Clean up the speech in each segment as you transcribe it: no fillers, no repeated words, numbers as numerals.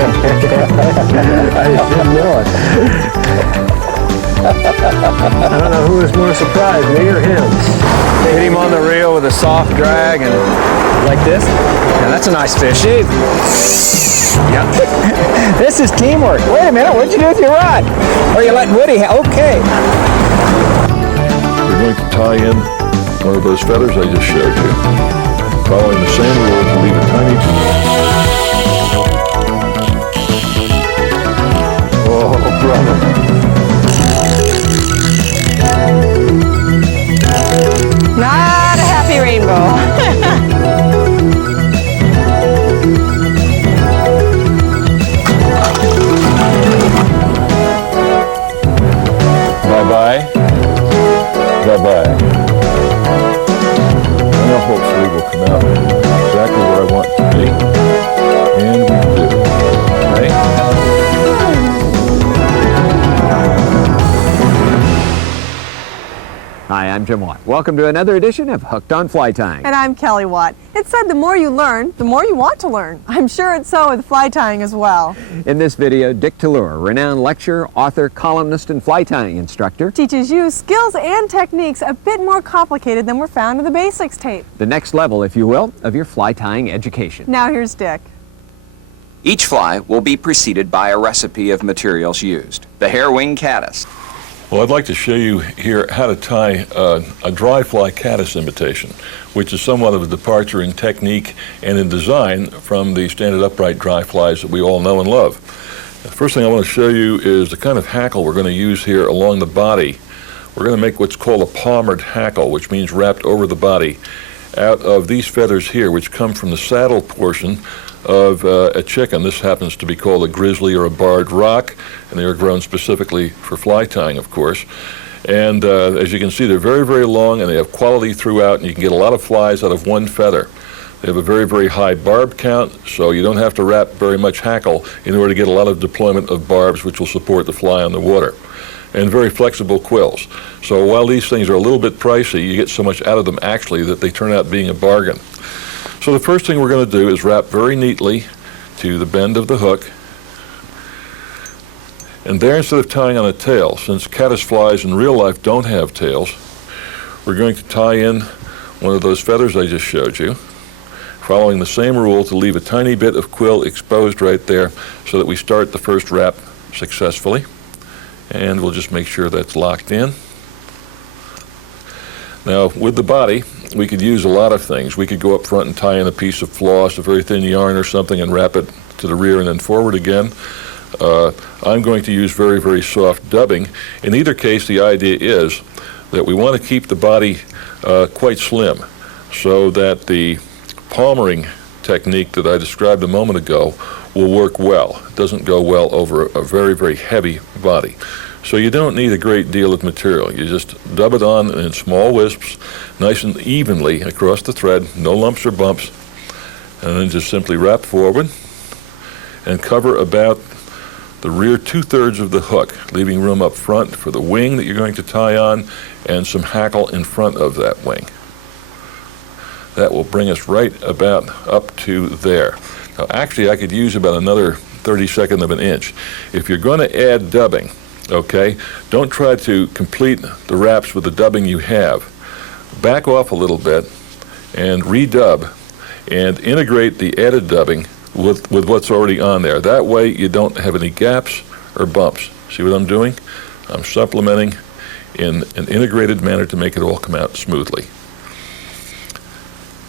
I didn't know it. I don't know who was more surprised, me or him. Hit him on the reel with a soft drag and like this. Now that's a nice fish. Yep. This is teamwork. Wait a minute, what'd you do with your rod? Or you letting Woody? Okay. We're going to tie in one of those feathers I just showed you, following the same rule to leave a tiny... Oh, brother. Not a happy rainbow. Bye-bye. Bye-bye. Now hopefully we'll come out exactly where I want to be. And we do. Okay? Hi, I'm Jim Watt. Welcome to another edition of Hooked on Fly Tying. And I'm Kelly Watt. It's said the more you learn, the more you want to learn. I'm sure it's so with fly tying as well. In this video, Dick TALLEUR, renowned lecturer, author, columnist, and fly tying instructor, Teaches you skills and techniques a bit more complicated than were found in the basics tape. the next level, if you will, of your fly tying education. Now here's Dick. Each fly will be preceded by a recipe of materials used. The hair-wing caddis. Well, I'd like to show you here how to tie a dry fly caddis imitation, which is somewhat of a departure in technique and in design from the standard upright dry flies that we all know and love. The first thing I want to show you is the kind of hackle we're going to use here along the body. We're going to make what's called a palmered hackle, which means wrapped over the body, out of these feathers here, which come from the saddle portion of a chicken. This happens to be called a grizzly or a barred rock, and they are grown specifically for fly tying, of course. And as you can see, they're very, very long, and they have quality throughout, and you can get a lot of flies out of one feather. They have a very, very high barb count, so you don't have to wrap very much hackle in order to get a lot of deployment of barbs, which will support the fly on the water. And very flexible quills. So while these things are a little bit pricey, you get so much out of them actually that they turn out being a bargain. So the first thing we're going to do is wrap very neatly to the bend of the hook. And there, instead of tying on a tail, since caddis flies in real life don't have tails, we're going to tie in one of those feathers I just showed you, following the same rule to leave a tiny bit of quill exposed right there so that we start the first wrap successfully. And we'll just make sure that's locked in. Now, with the body, we could use a lot of things. We could go up front and tie in a piece of floss, a very thin yarn or something, and wrap it to the rear and then forward again. I'm going to use very, very soft dubbing. In either case, the idea is that we want to keep the body quite slim so that the palmering technique that I described a moment ago will work well. It doesn't go well over a very, very heavy body. So you don't need a great deal of material. You just dub it on in small wisps, nice and evenly across the thread, no lumps or bumps, and then just simply wrap forward and cover about the rear 2/3 of the hook, leaving room up front for the wing that you're going to tie on and some hackle in front of that wing. That will bring us right about up to there. Now, actually, I could use about another 32nd of an inch. If you're going to add dubbing, okay, don't try to complete the wraps with the dubbing you have. Back off a little bit and redub and integrate the added dubbing with what's already on there. That way you don't have any gaps or bumps. See what I'm doing? I'm supplementing in an integrated manner to make it all come out smoothly.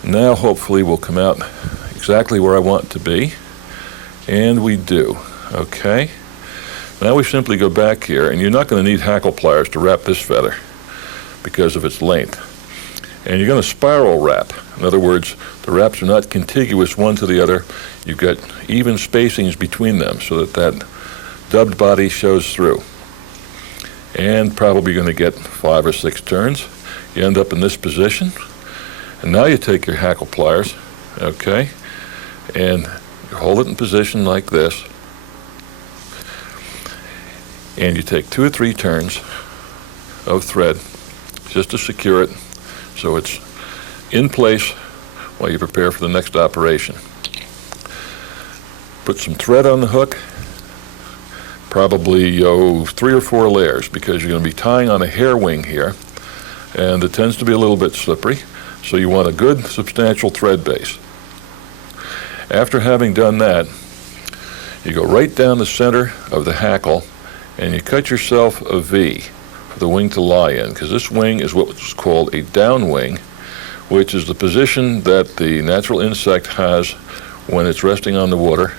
Now hopefully we'll come out exactly where I want it to be, and we do. Okay. Now we simply go back here, and you're not going to need hackle pliers to wrap this feather because of its length. And you're going to spiral wrap. In other words, the wraps are not contiguous one to the other. You've got even spacings between them so that that dubbed body shows through. And probably going to get 5 or 6 turns. You end up in this position. And now you take your hackle pliers, okay, and you hold it in position like this. And you take 2 or 3 turns of thread just to secure it so it's in place while you prepare for the next operation. Put some thread on the hook, probably 3 or 4 layers, because you're going to be tying on a hair wing here, and it tends to be a little bit slippery, so you want a good substantial thread base. After having done that, you go right down the center of the hackle and you cut yourself a V for the wing to lie in, because this wing is what's called a down wing, which is the position that the natural insect has when it's resting on the water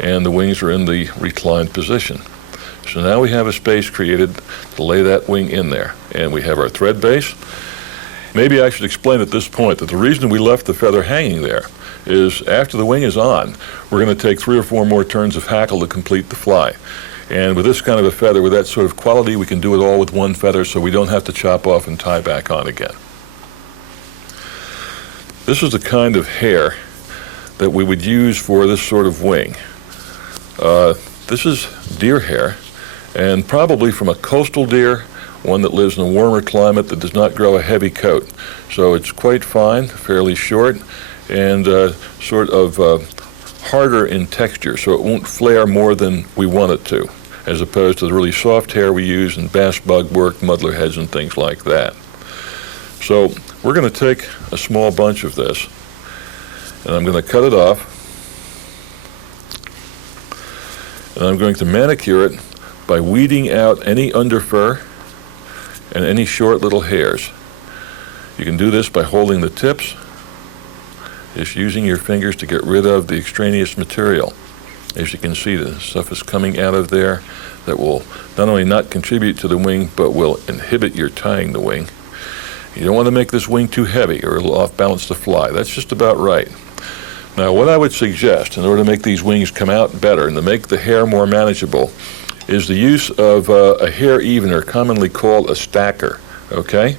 and the wings are in the reclined position. So now we have a space created to lay that wing in there, and we have our thread base. Maybe I should explain at this point that the reason we left the feather hanging there is after the wing is on, we're going to take 3 or 4 more turns of hackle to complete the fly. And with this kind of a feather, with that sort of quality, we can do it all with one feather, so we don't have to chop off and tie back on again. This is the kind of hair that we would use for this sort of wing. This is deer hair, and probably from a coastal deer, one that lives in a warmer climate that does not grow a heavy coat. So it's quite fine, fairly short, and sort of harder in texture, so it won't flare more than we want it to, as opposed to the really soft hair we use in bass bug work, muddler heads, and things like that. So we're going to take a small bunch of this, and I'm going to cut it off, and I'm going to manicure it by weeding out any underfur and any short little hairs. You can do this by holding the tips, just using your fingers to get rid of the extraneous material. As you can see, the stuff is coming out of there that will not only not contribute to the wing, but will inhibit your tying the wing. You don't want to make this wing too heavy or it'll off-balance the fly. That's just about right. Now, what I would suggest in order to make these wings come out better and to make the hair more manageable is the use of a hair evener, commonly called a stacker, okay?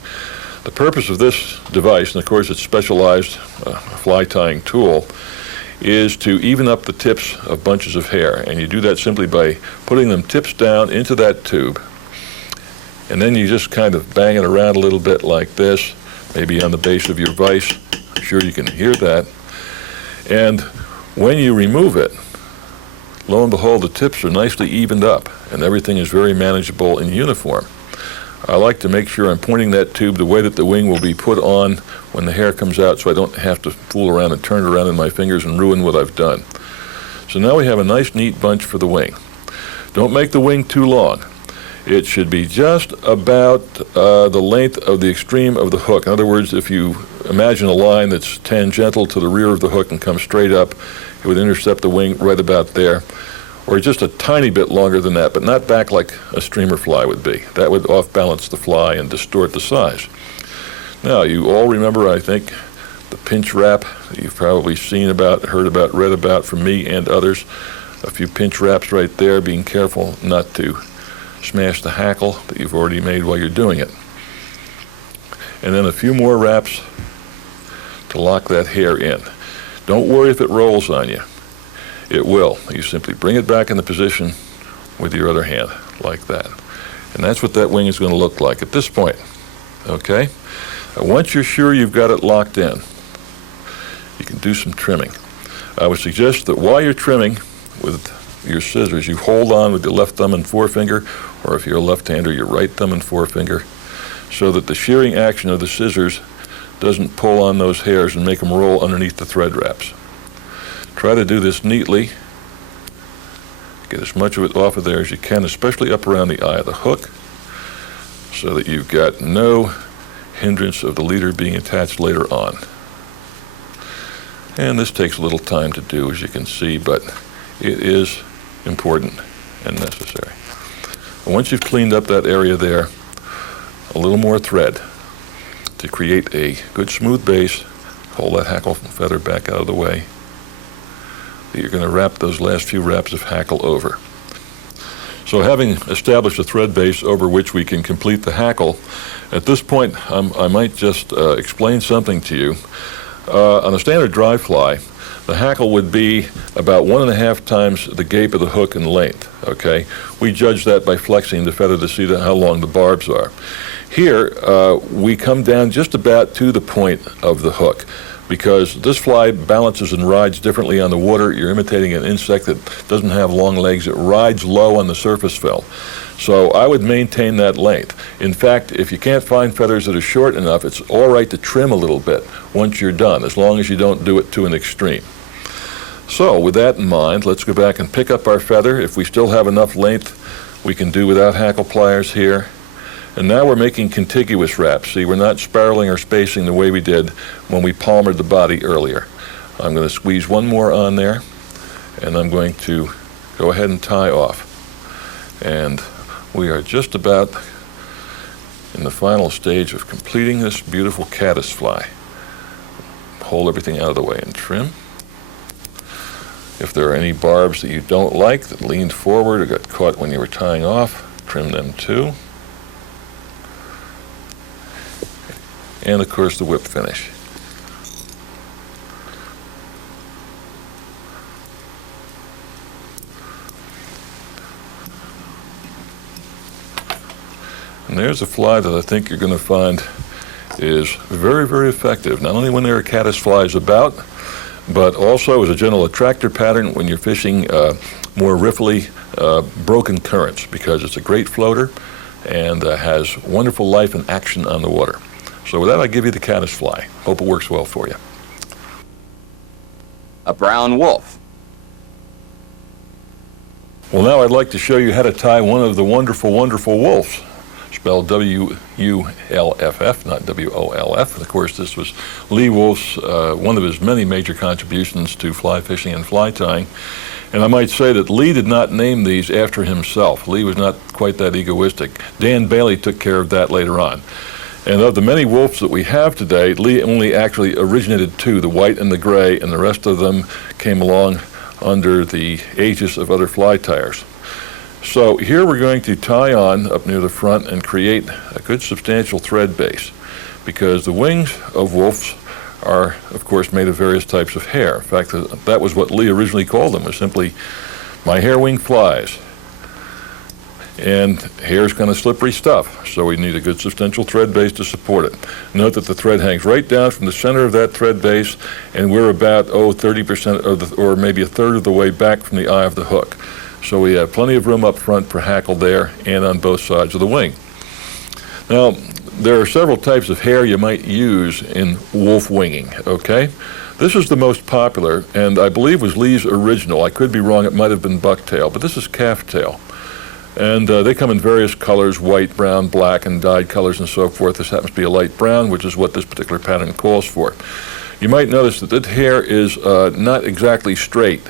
The purpose of this device, and of course it's specialized fly tying tool, is to even up the tips of bunches of hair. And you do that simply by putting them tips down into that tube. And then you just kind of bang it around a little bit like this, maybe on the base of your vise. I'm sure you can hear that. And when you remove it, lo and behold, the tips are nicely evened up and everything is very manageable and uniform. I like to make sure I'm pointing that tube the way that the wing will be put on when the hair comes out, so I don't have to fool around and turn it around in my fingers and ruin what I've done. So now we have a nice neat bunch for the wing. Don't make the wing too long. It should be just about the length of the extreme of the hook. In other words, if you imagine a line that's tangential to the rear of the hook and comes straight up, it would intercept the wing right about there, or just a tiny bit longer than that, but not back like a streamer fly would be. That would off-balance the fly and distort the size. Now, you all remember, I think, the pinch wrap that you've probably seen about, heard about, read about from me and others. A few pinch wraps right there, being careful not to smash the hackle that you've already made while you're doing it. And then a few more wraps to lock that hair in. Don't worry if it rolls on you. It will. You simply bring it back into position with your other hand, like that. And that's what that wing is going to look like at this point. Okay? Once you're sure you've got it locked in, you can do some trimming. I would suggest that while you're trimming with your scissors, you hold on with your left thumb and forefinger, or if you're a left-hander, your right thumb and forefinger, so that the shearing action of the scissors doesn't pull on those hairs and make them roll underneath the thread wraps. Try to do this neatly. Get as much of it off of there as you can, especially up around the eye of the hook, so that you've got no hindrance of the leader being attached later on. And this takes a little time to do, as you can see, but it is important and necessary. And once you've cleaned up that area there, a little more thread to create a good smooth base. Hold that hackle feather back out of the way. You're going to wrap those last few wraps of hackle over. So having established a thread base over which we can complete the hackle, at this point I might just explain something to you. On a standard dry fly, the hackle would be about 1.5 times the gape of the hook in length, okay? We judge that by flexing the feather to see how long the barbs are. Here, we come down just about to the point of the hook, because this fly balances and rides differently on the water. You're imitating an insect that doesn't have long legs. It rides low on the surface film. So I would maintain that length. In fact, if you can't find feathers that are short enough, it's all right to trim a little bit once you're done, as long as you don't do it to an extreme. So with that in mind, let's go back and pick up our feather. If we still have enough length, we can do without hackle pliers here. And now we're making contiguous wraps. See, we're not spiraling or spacing the way we did when we palmered the body earlier. I'm going to squeeze one more on there, and I'm going to go ahead and tie off. And we are just about in the final stage of completing this beautiful caddis fly. Hold everything out of the way and trim. If there are any barbs that you don't like that leaned forward or got caught when you were tying off, trim them too. And of course the whip finish. And there's a fly that I think you're going to find is very, very effective, not only when there are caddis flies about, but also as a general attractor pattern when you're fishing more riffly, broken currents, because it's a great floater and has wonderful life and action on the water. So with that, I give you the caddis fly. Hope it works well for you. A brown wolf. Well, now I'd like to show you how to tie one of the wonderful, wonderful wolves. Spelled W-U-L-F-F, not W-O-L-F. And of course, this was Lee Wolf's, one of his many major contributions to fly fishing and fly tying. And I might say that Lee did not name these after himself. Lee was not quite that egoistic. Dan Bailey took care of that later on. And of the many wolves that we have today, Lee only actually originated two, the white and the gray, and the rest of them came along under the aegis of other fly tiers. So here we're going to tie on up near the front and create a good substantial thread base, because the wings of wolves are, of course, made of various types of hair. In fact, that was what Lee originally called them, was simply my hair wing flies. And hair is kind of slippery stuff, so we need a good substantial thread base to support it. Note that the thread hangs right down from the center of that thread base, and we're about, 30% of or maybe a third of the way back from the eye of the hook. So we have plenty of room up front for hackle there and on both sides of the wing. Now, there are several types of hair you might use in wolf winging, okay? This is the most popular, and I believe was Lee's original. I could be wrong, it might have been bucktail, but this is calf tail. And they come in various colors, white, brown, black, and dyed colors and so forth. This happens to be a light brown, which is what this particular pattern calls for. You might notice that the hair is not exactly straight.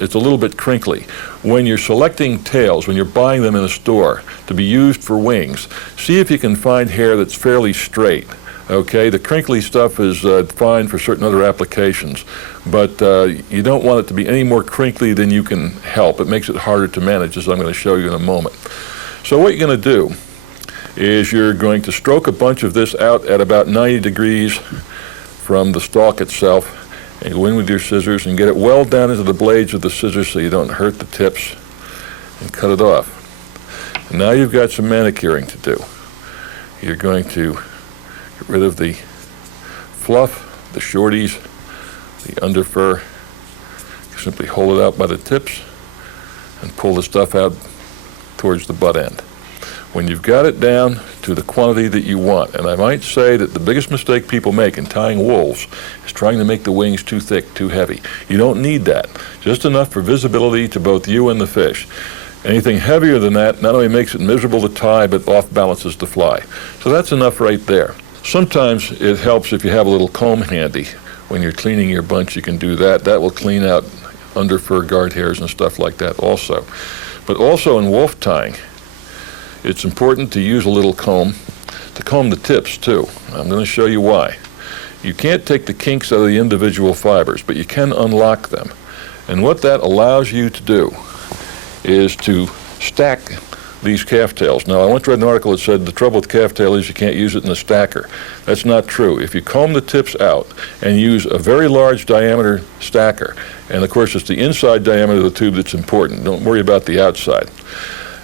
It's a little bit crinkly. When you're selecting tails, when you're buying them in a store to be used for wings, see if you can find hair that's fairly straight. Okay, the crinkly stuff is fine for certain other applications, but you don't want it to be any more crinkly than you can help. It makes it harder to manage, as I'm going to show you in a moment. So what you're going to do is you're going to stroke a bunch of this out at about 90 degrees from the stalk itself, and go in with your scissors and get it well down into the blades of the scissors so you don't hurt the tips, and cut it off. And now you've got some manicuring to do. You're going to get rid of the fluff, the shorties, the underfur. You simply hold it out by the tips and pull the stuff out towards the butt end. When you've got it down to the quantity that you want, and I might say that the biggest mistake people make in tying wolves is trying to make the wings too thick, too heavy. You don't need that. Just enough for visibility to both you and the fish. Anything heavier than that not only makes it miserable to tie, but off balances the fly. So that's enough right there. Sometimes it helps if you have a little comb handy. When you're cleaning your bunch, you can do that. That will clean out underfur guard hairs and stuff like that also. But also in wolf tying, it's important to use a little comb to comb the tips too. I'm going to show you why. You can't take the kinks out of the individual fibers, but you can unlock them. And what that allows you to do is to stack these calf tails. Now, I once read an article that said the trouble with calf tail is you can't use it in a stacker. That's not true. If you comb the tips out and use a very large diameter stacker, and of course it's the inside diameter of the tube that's important, don't worry about the outside.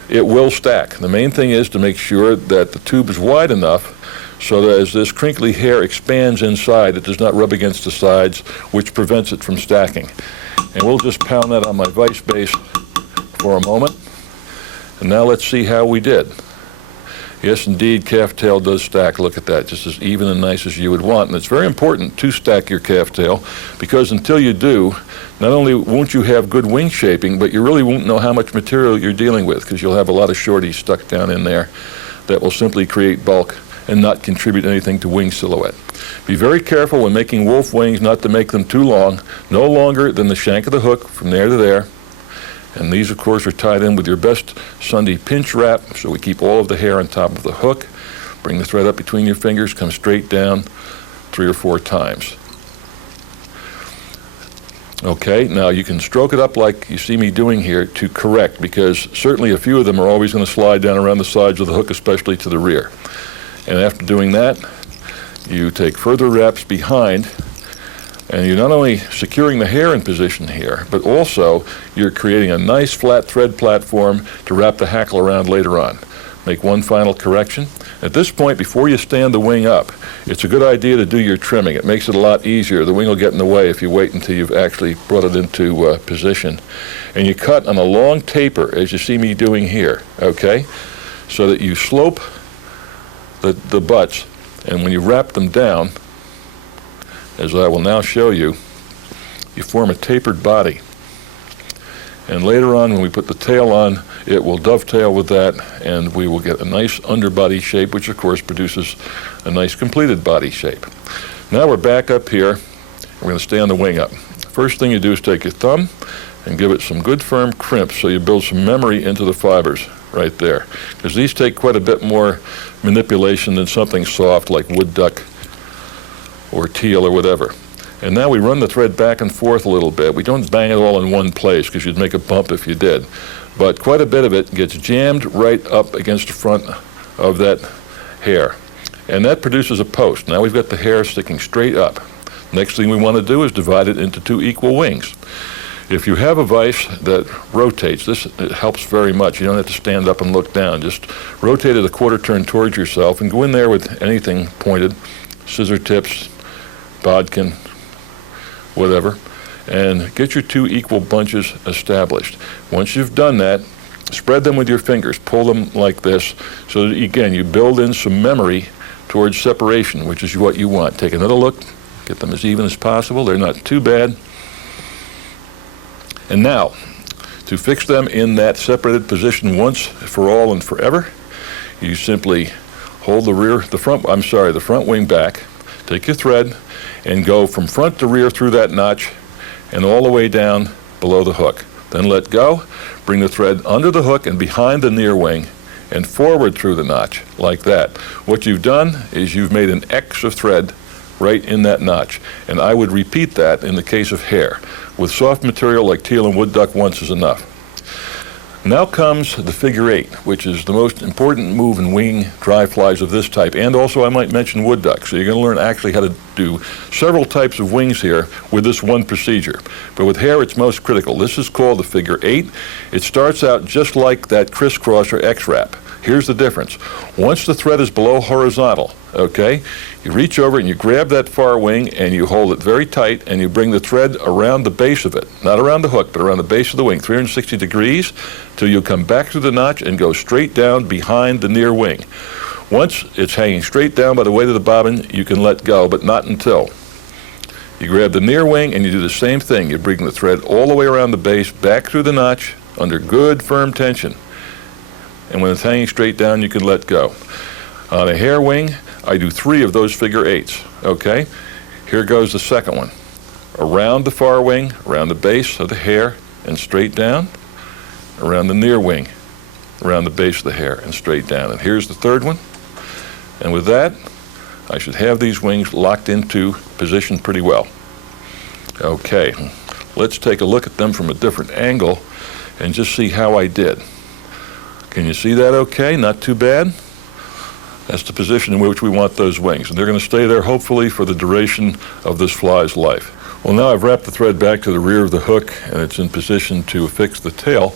it will stack. The main thing is to make sure that the tube is wide enough so that as this crinkly hair expands inside, it does not rub against the sides, which prevents it from stacking. And we'll just pound that on my vise base for a moment. And now let's see how we did. Yes, indeed, calf tail does stack. Look at that, just as even and nice as you would want. And it's very important to stack your calf tail, because until you do, not only won't you have good wing shaping, but you really won't know how much material you're dealing with, because you'll have a lot of shorties stuck down in there that will simply create bulk and not contribute anything to wing silhouette. Be very careful when making wolf wings not to make them too long, no longer than the shank of the hook from there to there. And these, of course, are tied in with your best Sunday pinch wrap, so we keep all of the hair on top of the hook. Bring the thread up between your fingers, come straight down 3 or 4 times. Okay, now you can stroke it up like you see me doing here to correct, because certainly a few of them are always going to slide down around the sides of the hook, especially to the rear. And after doing that, you take further wraps behind, and you're not only securing the hair in position here, but also you're creating a nice flat thread platform to wrap the hackle around later on. Make one final correction. At this point, before you stand the wing up, it's a good idea to do your trimming. It makes it a lot easier. The wing will get in the way if you wait until you've actually brought it into position. And you cut on a long taper, as you see me doing here, okay? So that you slope the butts, and when you wrap them down, as I will now show you, you form a tapered body. And later on, when we put the tail on, it will dovetail with that, and we will get a nice underbody shape, which of course produces a nice completed body shape. Now we're back up here. We're going to stand the wing up. First thing you do is take your thumb and give it some good firm crimps so you build some memory into the fibers right there. Because these take quite a bit more manipulation than something soft like wood duck or teal or whatever. And now we run the thread back and forth a little bit. We don't bang it all in one place, because you'd make a bump if you did. But quite a bit of it gets jammed right up against the front of that hair. And that produces a post. Now we've got the hair sticking straight up. Next thing we want to do is divide it into 2 equal wings. If you have a vise that rotates, it helps very much. You don't have to stand up and look down. Just rotate it a quarter turn towards yourself and go in there with anything pointed, scissor tips, bodkin, whatever, and get your 2 equal bunches established. Once you've done that, spread them with your fingers, pull them like this, so that again you build in some memory towards separation, which is what you want. Take another look, get them as even as possible. They're not too bad. And now, to fix them in that separated position once for all and forever, you simply hold the front wing back, take your thread, and go from front to rear through that notch and all the way down below the hook. Then let go, bring the thread under the hook and behind the near wing and forward through the notch, like that. What you've done is you've made an X of thread right in that notch. And I would repeat that in the case of hair. With soft material like teal and wood duck, once is enough. Now comes the figure 8, which is the most important move in wing dry flies of this type, and also I might mention wood duck. So you're going to learn actually how to do several types of wings here with this one procedure. But with hair, it's most critical. This is called the figure 8. It starts out just like that crisscross or X-wrap. Here's the difference. Once the thread is below horizontal, okay, you reach over and you grab that far wing and you hold it very tight and you bring the thread around the base of it, not around the hook, but around the base of the wing, 360 degrees, till you come back through the notch and go straight down behind the near wing. Once it's hanging straight down by the weight of the bobbin, you can let go, but not until. You grab the near wing and you do the same thing. You bring the thread all the way around the base, back through the notch, under good firm tension. And when it's hanging straight down, you can let go. On a hair wing, I do 3 of those figure 8s, okay? Here goes the second one. Around the far wing, around the base of the hair, and straight down. Around the near wing, around the base of the hair, and straight down. And here's the third one. And with that, I should have these wings locked into position pretty well. Okay, let's take a look at them from a different angle and just see how I did. Can you see that okay? Not too bad? That's the position in which we want those wings. And they're going to stay there, hopefully, for the duration of this fly's life. Well, now I've wrapped the thread back to the rear of the hook, and it's in position to affix the tail.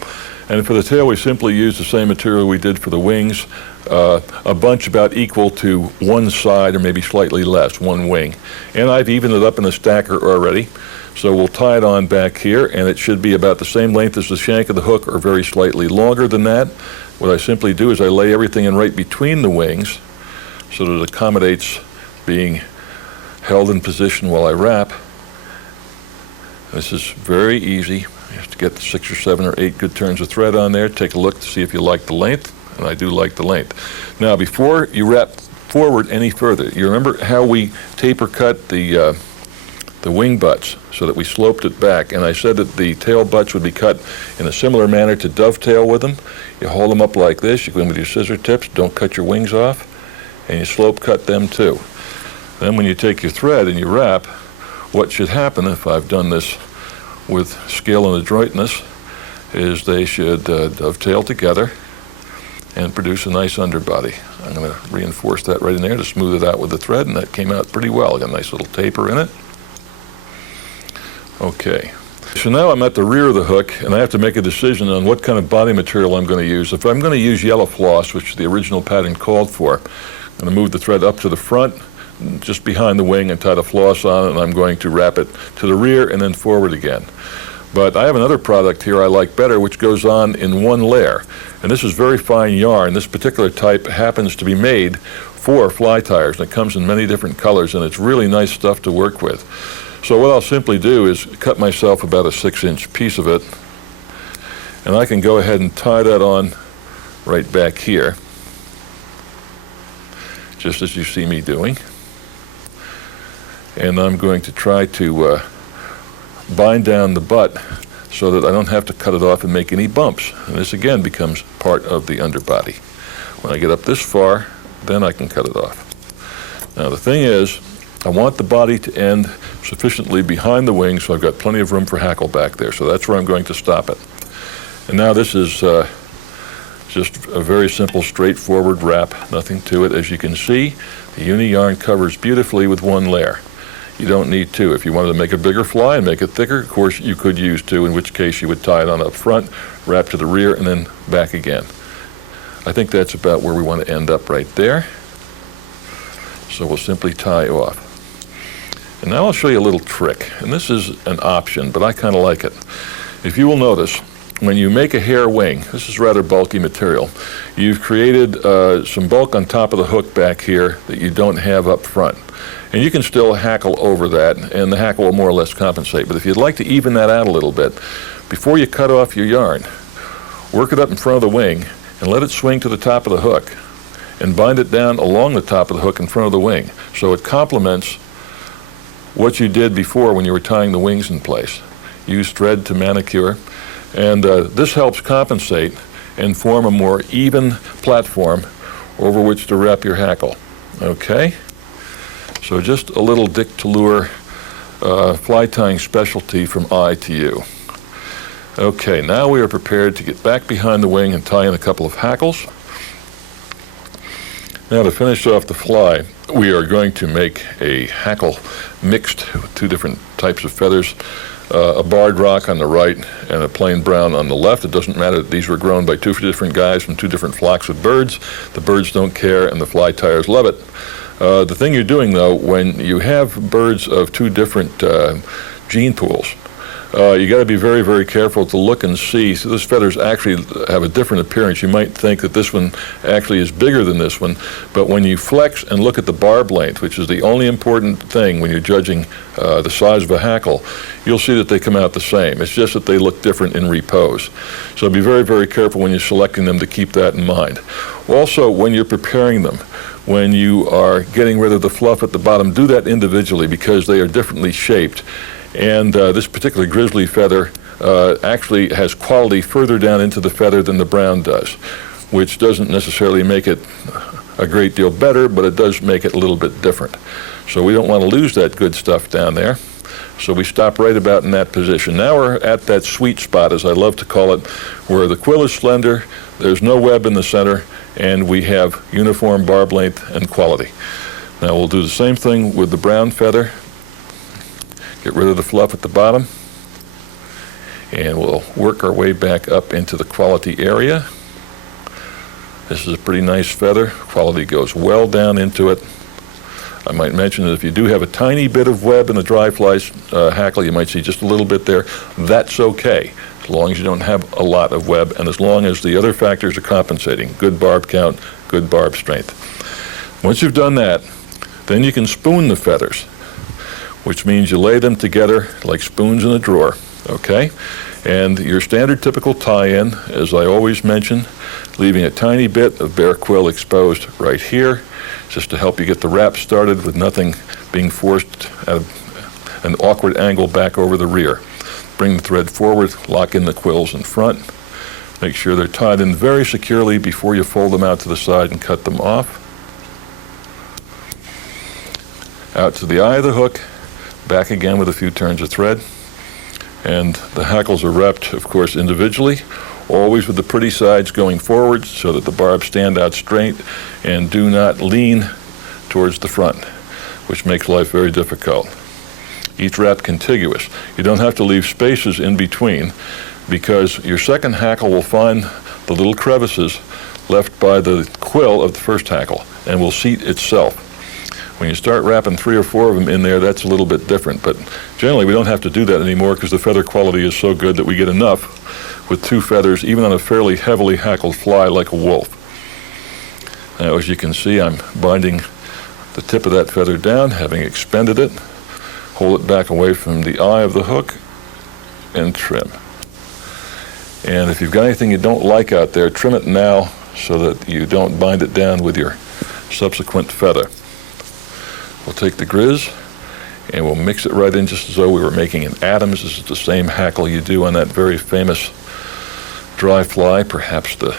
And for the tail, we simply use the same material we did for the wings, a bunch about equal to one side or maybe slightly less, one wing. And I've evened it up in a stacker already. So we'll tie it on back here, and it should be about the same length as the shank of the hook or very slightly longer than that. What I simply do is I lay everything in right between the wings so that it accommodates being held in position while I wrap. This is very easy. You have to get 6 or 7 or 8 good turns of thread on there. Take a look to see if you like the length, and I do like the length. Now, before you wrap forward any further, you remember how we taper cut the wing butts so that we sloped it back, and I said that the tail butts would be cut in a similar manner to dovetail with them. You hold them up like this, you go in with your scissor tips, don't cut your wings off, and you slope cut them too. Then when you take your thread and you wrap, what should happen, if I've done this with skill and adroitness, is they should dovetail together and produce a nice underbody. I'm going to reinforce that right in there to smooth it out with the thread, and that came out pretty well. Got a nice little taper in it. Okay, so now I'm at the rear of the hook, and I have to make a decision on what kind of body material I'm going to use. If I'm going to use yellow floss, which the original pattern called for, I'm going to move the thread up to the front, just behind the wing, and tie the floss on it, and I'm going to wrap it to the rear and then forward again. But I have another product here I like better, which goes on in one layer. And this is very fine yarn. This particular type happens to be made for fly tires, and it comes in many different colors, and it's really nice stuff to work with. So what I'll simply do is cut myself about a 6-inch piece of it, and I can go ahead and tie that on right back here, just as you see me doing. And I'm going to try to bind down the butt so that I don't have to cut it off and make any bumps. And this again becomes part of the underbody. When I get up this far, then I can cut it off. Now the thing is, I want the body to end sufficiently behind the wing so I've got plenty of room for hackle back there. So that's where I'm going to stop it. And now this is just a very simple, straightforward wrap, nothing to it. As you can see, the uni yarn covers beautifully with one layer. You don't need two. If you wanted to make a bigger fly and make it thicker, of course you could use two, in which case you would tie it on up front, wrap to the rear, and then back again. I think that's about where we want to end up right there. So we'll simply tie off. And now I'll show you a little trick. And this is an option, but I kind of like it. If you will notice, when you make a hair wing, this is rather bulky material, you've created some bulk on top of the hook back here that you don't have up front. And you can still hackle over that, and the hackle will more or less compensate. But if you'd like to even that out a little bit, before you cut off your yarn, work it up in front of the wing and let it swing to the top of the hook, and bind it down along the top of the hook in front of the wing, so it complements what you did before when you were tying the wings in place. Use thread to manicure, and this helps compensate and form a more even platform over which to wrap your hackle. Okay? So just a little Dick TALLEUR fly tying specialty from I to you. Okay, now we are prepared to get back behind the wing and tie in a couple of hackles. Now to finish off the fly, we are going to make a hackle mixed with two different types of feathers, a barred rock on the right and a plain brown on the left. It doesn't matter that these were grown by two different guys from two different flocks of birds. The birds don't care and the fly tyers love it. The thing you're doing, though, when you have birds of two different gene pools, you got to be very, very careful to look and see. So those feathers actually have a different appearance. You might think that this one actually is bigger than this one, but when you flex and look at the barb length, which is the only important thing when you're judging the size of a hackle, you'll see that they come out the same. It's just that they look different in repose. So be very, very careful when you're selecting them to keep that in mind. Also, when you're preparing them, when you are getting rid of the fluff at the bottom, do that individually because they are differently shaped. And this particular grizzly feather actually has quality further down into the feather than the brown does, which doesn't necessarily make it a great deal better, but it does make it a little bit different. So we don't want to lose that good stuff down there. So we stop right about in that position. Now we're at that sweet spot, as I love to call it, where the quill is slender, there's no web in the center, and we have uniform barb length and quality. Now we'll do the same thing with the brown feather. Get rid of the fluff at the bottom. And we'll work our way back up into the quality area. This is a pretty nice feather. Quality goes well down into it. I might mention that if you do have a tiny bit of web in a dry fly's hackle, you might see just a little bit there. That's okay, as long as you don't have a lot of web and as long as the other factors are compensating. Good barb count, good barb strength. Once you've done that, then you can spoon the feathers, which means you lay them together like spoons in a drawer, okay? And your standard typical tie-in, as I always mention, leaving a tiny bit of bare quill exposed right here, just to help you get the wrap started with nothing being forced at an awkward angle back over the rear. Bring the thread forward, lock in the quills in front. Make sure they're tied in very securely before you fold them out to the side and cut them off. Out to the eye of the hook, back again with a few turns of thread. And the hackles are wrapped, of course, individually, always with the pretty sides going forward so that the barbs stand out straight and do not lean towards the front, which makes life very difficult. Each wrap contiguous. You don't have to leave spaces in between because your second hackle will find the little crevices left by the quill of the first hackle and will seat itself. When you start wrapping 3 or 4 of them in there, that's a little bit different, but generally we don't have to do that anymore because the feather quality is so good that we get enough with 2 feathers, even on a fairly heavily hackled fly like a wolf. Now, as you can see, I'm binding the tip of that feather down, having expended it. Hold it back away from the eye of the hook and trim. And if you've got anything you don't like out there, trim it now so that you don't bind it down with your subsequent feather. We'll take the grizz and we'll mix it right in just as though we were making an Adams. This is the same hackle you do on that very famous dry fly, perhaps the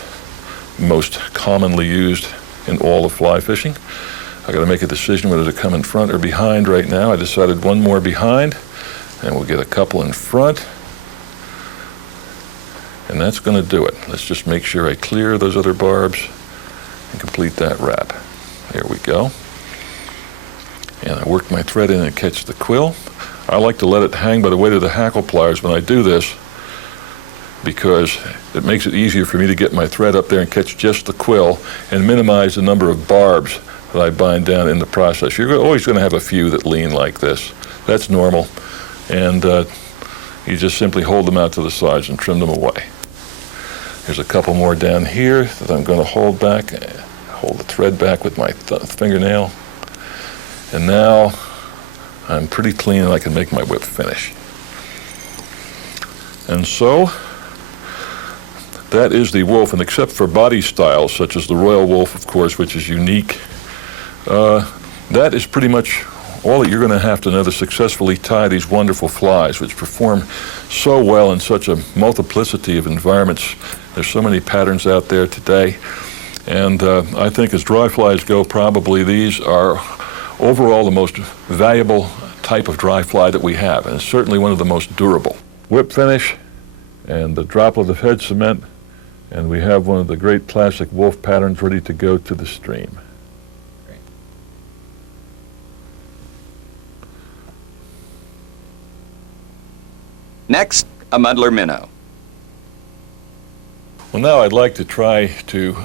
most commonly used in all of fly fishing. I got to make a decision whether to come in front or behind right now. I decided one more behind, and we'll get a couple in front. And that's going to do it. Let's just make sure I clear those other barbs and complete that wrap. There we go. And I work my thread in and catch the quill. I like to let it hang by the weight of the hackle pliers when I do this because it makes it easier for me to get my thread up there and catch just the quill and minimize the number of barbs that I bind down in the process. You're always going to have a few that lean like this. That's normal. And you just simply hold them out to the sides and trim them away. There's a couple more down here that I'm going to hold back, hold the thread back with my fingernail. And now I'm pretty clean and I can make my whip finish. And so that is the wolf, and except for body styles such as the royal wolf, of course, which is unique, that is pretty much all that you're going to have to know to successfully tie these wonderful flies, which perform so well in such a multiplicity of environments. There's so many patterns out there today. And I think as dry flies go, probably these are overall the most valuable type of dry fly that we have, and it's certainly one of the most durable. Whip finish and the droplet of head cement, and we have one of the great classic wolf patterns ready to go to the stream. Next, a muddler minnow. Well, now I'd like to try to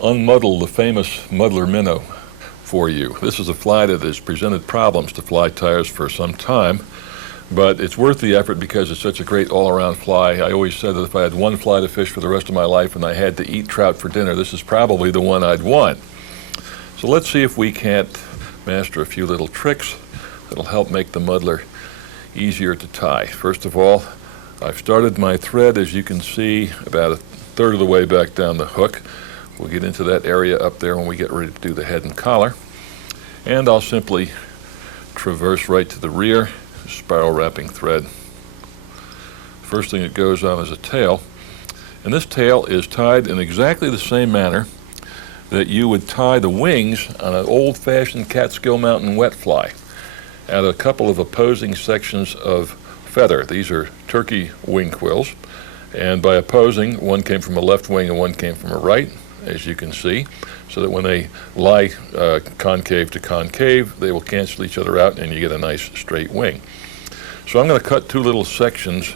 unmuddle the famous muddler minnow for you. This is a fly that has presented problems to fly tyers for some time, but it's worth the effort because it's such a great all-around fly. I always said that if I had one fly to fish for the rest of my life and I had to eat trout for dinner, this is probably the one I'd want. So let's see if we can't master a few little tricks that'll help make the muddler easier to tie. First of all, I've started my thread, as you can see, about a third of the way back down the hook. We'll get into that area up there when we get ready to do the head and collar. And I'll simply traverse right to the rear, spiral wrapping thread. First thing that goes on is a tail. And this tail is tied in exactly the same manner that you would tie the wings on an old-fashioned Catskill Mountain wet fly at a couple of opposing sections of feather. These are turkey wing quills. And by opposing, one came from a left wing and one came from a right, as you can see, so that when they lie concave to concave, they will cancel each other out and you get a nice straight wing. So I'm going to cut 2 little sections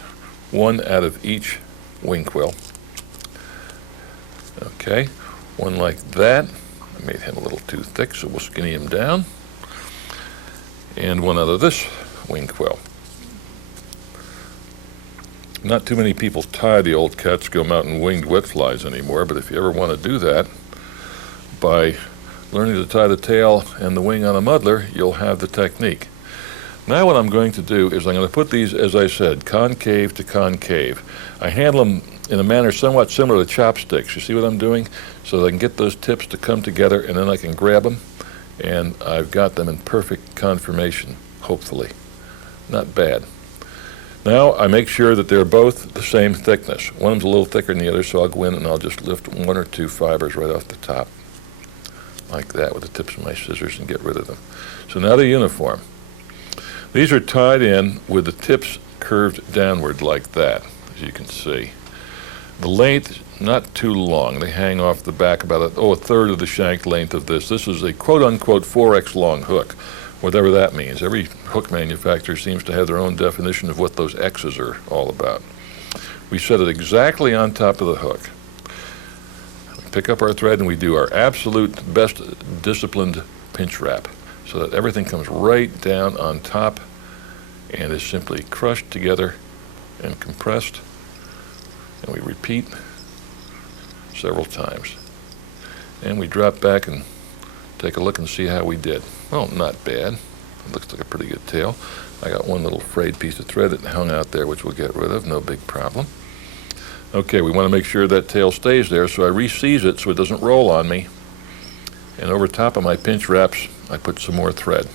one out of each wing quill. Okay, one like that. I made him a little too thick, so we'll skinny him down. And one out of this wing quill. Not too many people tie the old Catskill Mountain winged whitflies anymore, but if you ever want to do that, by learning to tie the tail and the wing on a muddler, you'll have the technique. Now what I'm going to do is I'm going to put these, as I said, concave to concave. I handle them in a manner somewhat similar to chopsticks. You see what I'm doing? So that I can get those tips to come together, and then I can grab them, and I've got them in perfect conformation, hopefully. Not bad. Now I make sure that they're both the same thickness. One's a little thicker than the other, so I'll go in and I'll just lift one or two fibers right off the top, like that, with the tips of my scissors, and get rid of them. So now they're uniform. These are tied in with the tips curved downward like that, as you can see. The length, not too long. They hang off the back about a third of the shank length of this. This is a quote-unquote 4X long hook, whatever that means. Every hook manufacturer seems to have their own definition of what those X's are all about. We set it exactly on top of the hook. We pick up our thread and we do our absolute best disciplined pinch wrap, so that everything comes right down on top and is simply crushed together and compressed. And we repeat several times. And we drop back and take a look and see how we did. Well, not bad. It looks like a pretty good tail. I got one little frayed piece of thread that hung out there, which we'll get rid of, no big problem. Okay, we want to make sure that tail stays there, so I re-seize it so it doesn't roll on me. And over top of my pinch wraps, I put some more thread.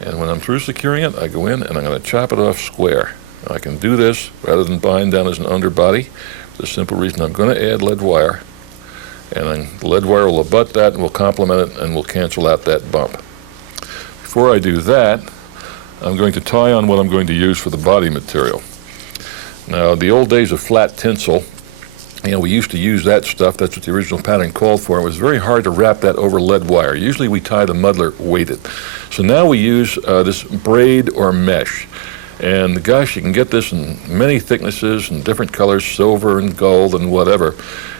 And when I'm through securing it, I go in and I'm going to chop it off square. I can do this rather than bind down as an underbody for the simple reason I'm going to add lead wire, and then the lead wire will abut that and will complement it and will cancel out that bump. Before I do that, I'm going to tie on what I'm going to use for the body material. Now, the old days of flat tinsel, we used to use that stuff. That's what the original pattern called for. It was very hard to wrap that over lead wire. Usually we tie the muddler weighted. So now we use this braid or mesh. And gosh, you can get this in many thicknesses and different colors, silver and gold and whatever.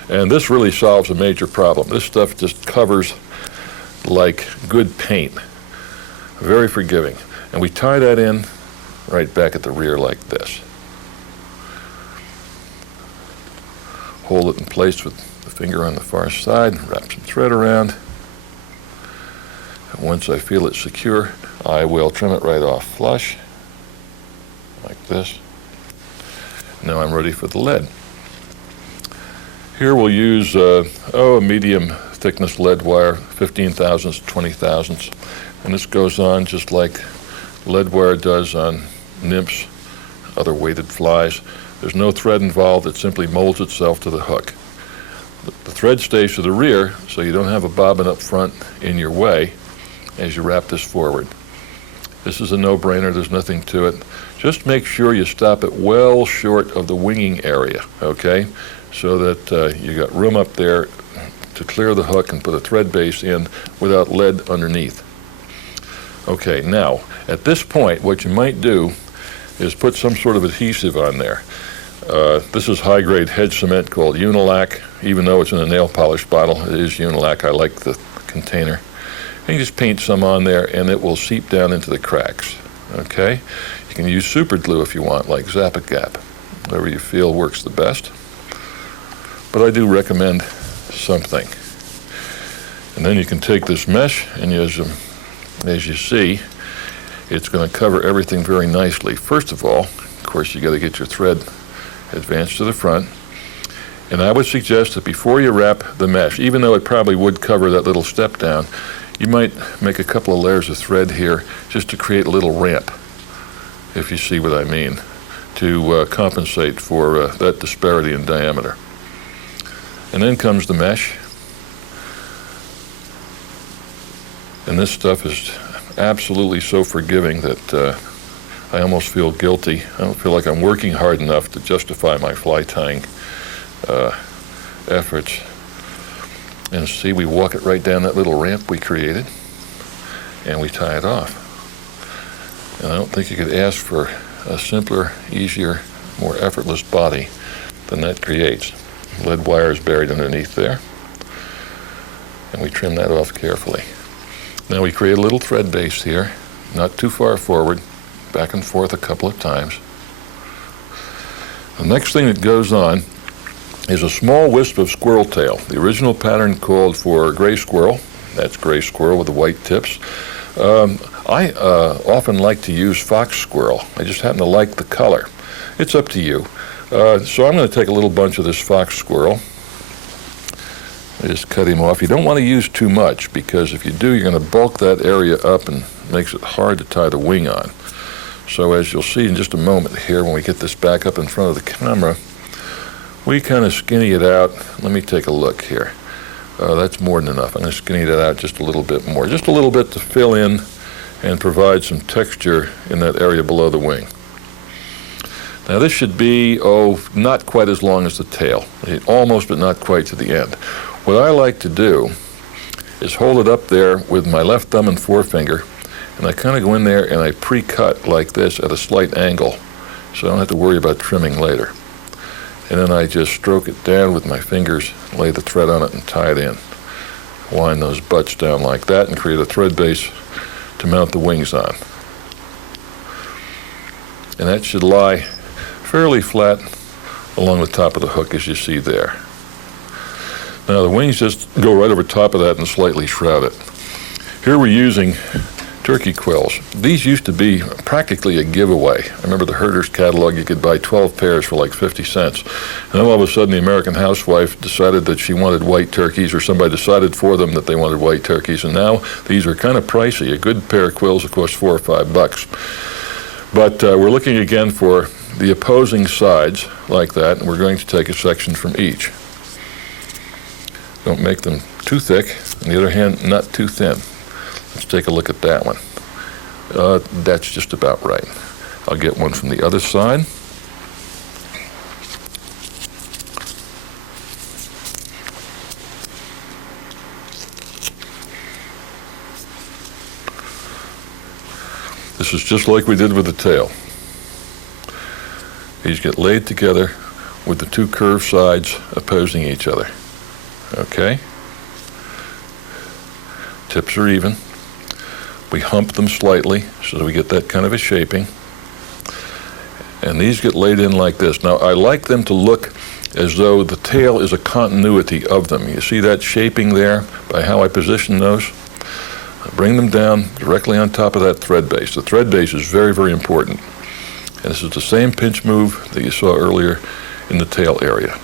And this really solves a major problem. This stuff just covers like good paint. Very forgiving. And we tie that in right back at the rear like this. Hold it in place with the finger on the far side, wrap some thread around. And once I feel it secure, I will trim it right off flush, like this. Now I'm ready for the lead. Here we'll use a medium thickness lead wire, 15 thousandths, 20 thousandths. And this goes on just like lead wire does on nymphs, other weighted flies. There's no thread involved. It simply molds itself to the hook. The thread stays to the rear, so you don't have a bobbin up front in your way as you wrap this forward. This is a no-brainer. There's nothing to it. Just make sure you stop it well short of the winging area, okay? So that you got room up there to clear the hook and put a thread base in without lead underneath. Okay, now, at this point, what you might do is put some sort of adhesive on there. This is high-grade head cement called Unilac. Even though it's in a nail polish bottle, it is Unilac. I like the container. And you just paint some on there, and it will seep down into the cracks, okay? You can use super glue if you want, like Zap-A-Gap. Whatever you feel works the best. But I do recommend something. And then you can take this mesh, and as you see, it's going to cover everything very nicely. First of all, of course, you got to get your thread advanced to the front. And I would suggest that before you wrap the mesh, even though it probably would cover that little step down, you might make a couple of layers of thread here just to create a little ramp, if you see what I mean, to compensate for that disparity in diameter. And then comes the mesh. And this stuff is absolutely so forgiving that I almost feel guilty. I don't feel like I'm working hard enough to justify my fly tying efforts. And see, we walk it right down that little ramp we created, and we tie it off. And I don't think you could ask for a simpler, easier, more effortless body than that creates. Lead wire is buried underneath there, and we trim that off carefully. Now we create a little thread base here, not too far forward, back and forth a couple of times. The next thing that goes on is a small wisp of squirrel tail. The original pattern called for gray squirrel. That's gray squirrel with the white tips. I often like to use fox squirrel. I just happen to like the color. It's up to you. So I'm going to take a little bunch of this fox squirrel. I just cut him off. You don't want to use too much, because if you do, you're going to bulk that area up and makes it hard to tie the wing on. So as you'll see in just a moment here, when we get this back up in front of the camera, we kind of skinny it out. Let me take a look here. That's more than enough. I'm going to skinny that out just a little bit more, just a little bit to fill in and provide some texture in that area below the wing. Now this should be, not quite as long as the tail, almost but not quite to the end. What I like to do is hold it up there with my left thumb and forefinger, and I kind of go in there and I pre-cut like this at a slight angle, so I don't have to worry about trimming later. And then I just stroke it down with my fingers, lay the thread on it and tie it in. Wind those butts down like that and create a thread base to mount the wings on. And that should lie fairly flat along the top of the hook, as you see there. Now the wings just go right over top of that and slightly shroud it. Here we're using turkey quills. These used to be practically a giveaway. I remember the Herder's catalog, you could buy 12 pairs for like 50 cents. And then all of a sudden the American housewife decided that she wanted white turkeys, or somebody decided for them that they wanted white turkeys, and now these are kind of pricey. A good pair of quills, of course, $4 or $5. But we're looking again for the opposing sides like that, and we're going to take a section from each. Don't make them too thick. On the other hand, not too thin. Let's take a look at that one. That's just about right. I'll get one from the other side. This is just like we did with the tail. These get laid together with the two curved sides opposing each other. Okay? Tips are even. We hump them slightly so that we get that kind of a shaping. And these get laid in like this. Now, I like them to look as though the tail is a continuity of them. You see that shaping there by how I position those? I bring them down directly on top of that thread base. The thread base is very, very important. And this is the same pinch move that you saw earlier in the tail area.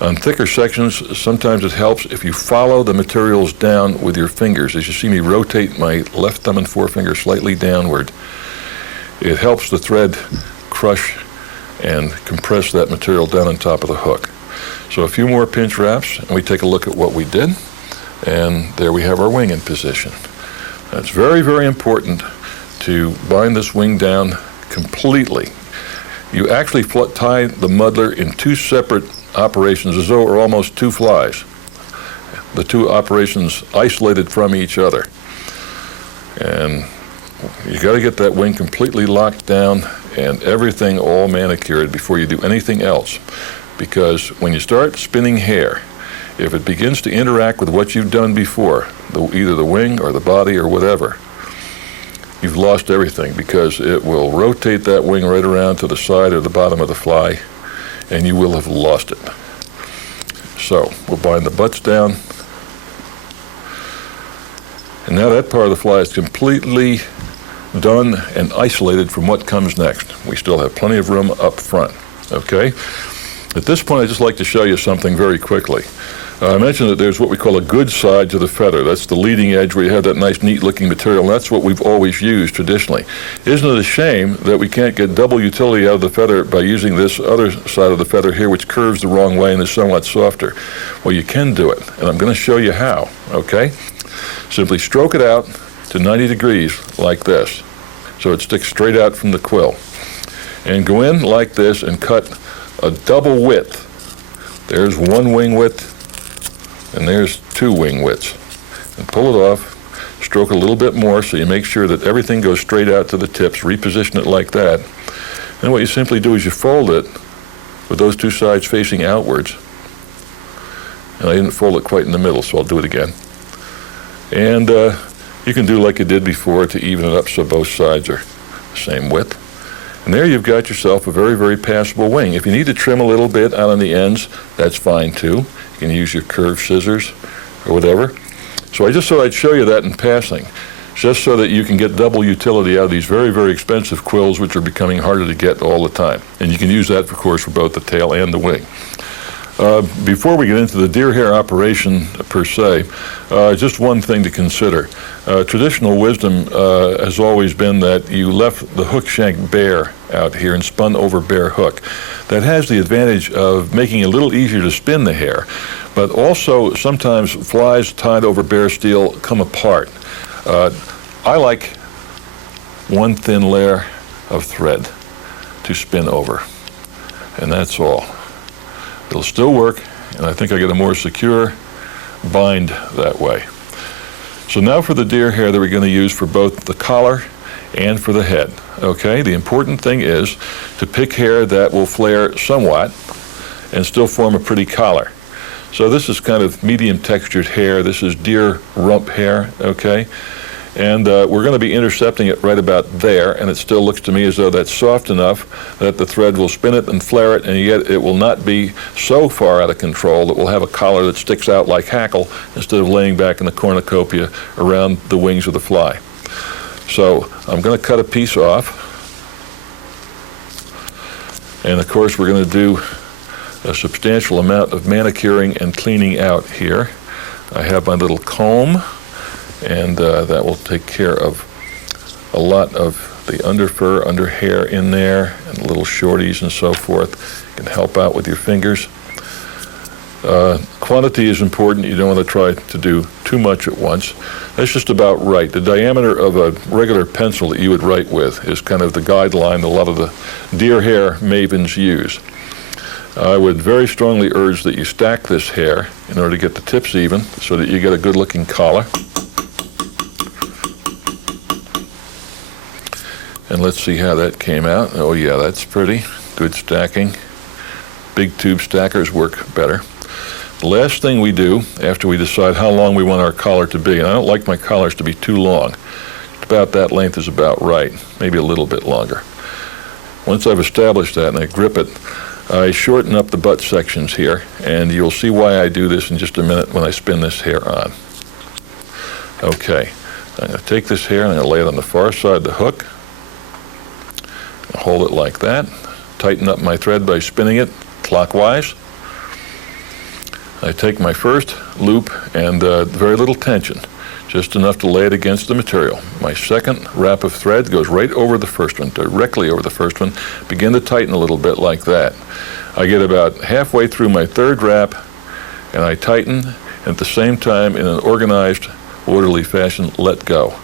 On thicker sections, sometimes it helps if you follow the materials down with your fingers. As you see me rotate my left thumb and forefinger slightly downward, it helps the thread crush and compress that material down on top of the hook. So a few more pinch wraps, and we take a look at what we did. And there we have our wing in position. It's very, very important to bind this wing down completely. You actually tie the muddler in two separate operations, as though it were almost two flies. The two operations isolated from each other. And you got to get that wing completely locked down and everything all manicured before you do anything else. Because when you start spinning hair, if it begins to interact with what you've done before, either the wing or the body or whatever, you've lost everything, because it will rotate that wing right around to the side or the bottom of the fly, and you will have lost it. So we'll bind the butts down. And now that part of the fly is completely done and isolated from what comes next. We still have plenty of room up front, okay? At this point, I'd just like to show you something very quickly. I mentioned that there's what we call a good side to the feather. That's the leading edge where you have that nice, neat-looking material, and that's what we've always used traditionally. Isn't it a shame that we can't get double utility out of the feather by using this other side of the feather here, which curves the wrong way and is somewhat softer? Well, you can do it, and I'm going to show you how, okay? Simply stroke it out to 90 degrees like this, so it sticks straight out from the quill. And go in like this and cut a double width. There's one wing width, and there's two wing widths. And pull it off, stroke a little bit more so you make sure that everything goes straight out to the tips, reposition it like that, And what you simply do is you fold it with those two sides facing outwards. And I didn't fold it quite in the middle, so I'll do it again. And you can do like you did before to even it up so both sides are the same width. And there you've got yourself a very, very passable wing. If you need to trim a little bit out on the ends, that's fine too. You can use your curved scissors or whatever. So I just thought I'd show you that in passing, just so that you can get double utility out of these very, very expensive quills, which are becoming harder to get all the time. And you can use that, of course, for both the tail and the wing. Before we get into the deer hair operation per se, just one thing to consider. Traditional wisdom has always been that you left the hook shank bare out here and spun over bare hook. That has the advantage of making it a little easier to spin the hair, but also sometimes flies tied over bare steel come apart. I like one thin layer of thread to spin over, and that's all. It'll still work, and I think I get a more secure bind that way. So now for the deer hair that we're going to use for both the collar and for the head. Okay, the important thing is to pick hair that will flare somewhat and still form a pretty collar. So this is kind of medium textured hair. This is deer rump hair, okay? And we're going to be intercepting it right about there, and it still looks to me as though that's soft enough that the thread will spin it and flare it, and yet it will not be so far out of control that we'll have a collar that sticks out like hackle instead of laying back in the cornucopia around the wings of the fly. So I'm going to cut a piece off, and of course we're going to do a substantial amount of manicuring and cleaning out here. I have my little comb, and that will take care of a lot of the under fur, under hair in there, and little shorties and so forth. You can help out with your fingers. Quantity is important. You don't want to try to do too much at once. That's just about right. The diameter of a regular pencil that you would write with is kind of the guideline that a lot of the deer hair mavens use. I would very strongly urge that you stack this hair in order to get the tips even so that you get a good looking collar. And let's see how that came out. Oh yeah, that's pretty. Good stacking. Big tube stackers work better. The last thing we do after we decide how long we want our collar to be, and I don't like my collars to be too long. About that length is about right, maybe a little bit longer. Once I've established that and I grip it, I shorten up the butt sections here, and you'll see why I do this in just a minute when I spin this hair on. Okay, I'm going to take this hair and I'm going to lay it on the far side of the hook. Hold it like that. Tighten up my thread by spinning it clockwise. I take my first loop and very little tension, just enough to lay it against the material. My second wrap of thread goes right over the first one, directly over the first one. Begin to tighten a little bit like that. I get about halfway through my third wrap and I tighten, and at the same time, in an organized, orderly fashion, let go.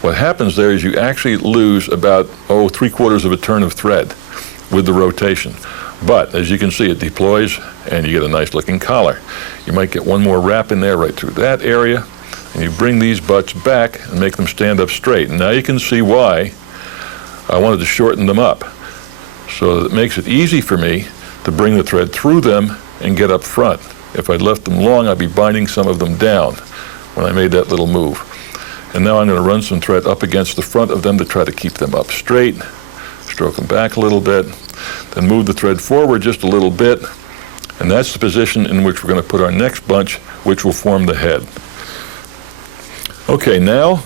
What happens there is you actually lose about, 3/4 of a turn of thread with the rotation. But as you can see, it deploys and you get a nice looking collar. You might get one more wrap in there right through that area, and you bring these butts back and make them stand up straight. And now you can see why I wanted to shorten them up, so that it makes it easy for me to bring the thread through them and get up front. If I'd left them long, I'd be binding some of them down when I made that little move. And now I'm going to run some thread up against the front of them to try to keep them up straight, stroke them back a little bit, then move the thread forward just a little bit, and that's the position in which we're going to put our next bunch, which will form the head. Okay, now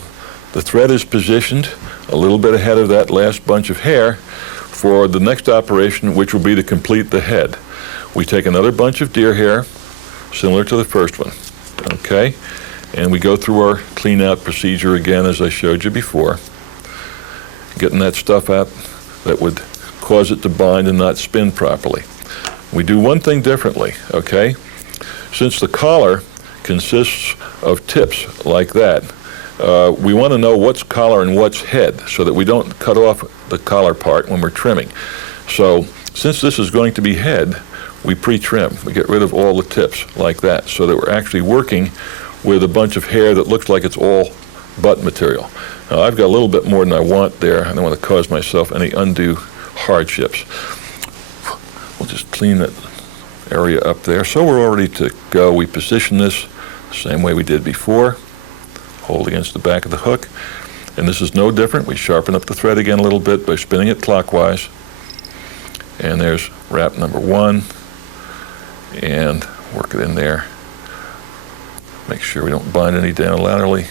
the thread is positioned a little bit ahead of that last bunch of hair for the next operation, which will be to complete the head. We take another bunch of deer hair, similar to the first one, okay? And we go through our clean out procedure again, as I showed you before, getting that stuff out that would cause it to bind and not spin properly. We do one thing differently, okay? Since the collar consists of tips like that, we want to know what's collar and what's head so that we don't cut off the collar part when we're trimming. So since this is going to be head, we pre-trim. We get rid of all the tips like that so that we're actually working with a bunch of hair that looks like it's all butt material. Now I've got a little bit more than I want there. I don't want to cause myself any undue hardships. We'll just clean that area up there. So we're all ready to go. We position this the same way we did before. Hold against the back of the hook. And this is no different. We sharpen up the thread again a little bit by spinning it clockwise. And there's wrap number 1. And work it in there. Make sure we don't bind any down laterally.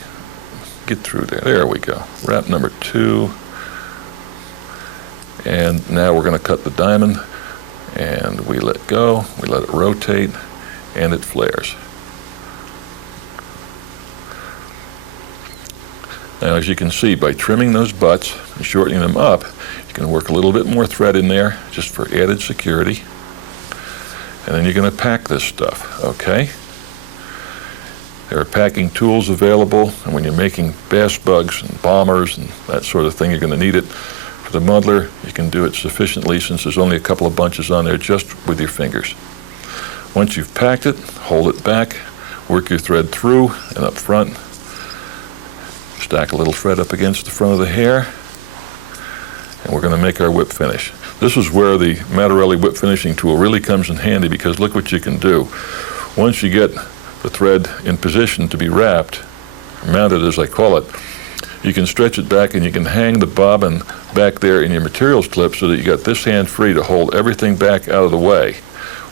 Get through there. There we go. Wrap number 2. And now we're going to cut the diamond. And we let go. We let it rotate. And it flares. Now, as you can see, by trimming those butts and shortening them up, you can work a little bit more thread in there just for added security. And then you're going to pack this stuff, okay? There are packing tools available, and when you're making bass bugs and bombers and that sort of thing, you're going to need it. For the muddler, you can do it sufficiently since there's only a couple of bunches on there just with your fingers. Once you've packed it, hold it back, work your thread through and up front. Stack a little thread up against the front of the hair, and we're going to make our whip finish. This is where the Mattarelli whip finishing tool really comes in handy, because look what you can do. Once you get the thread in position to be wrapped, mounted as I call it, you can stretch it back and you can hang the bobbin back there in your materials clip so that you got this hand free to hold everything back out of the way,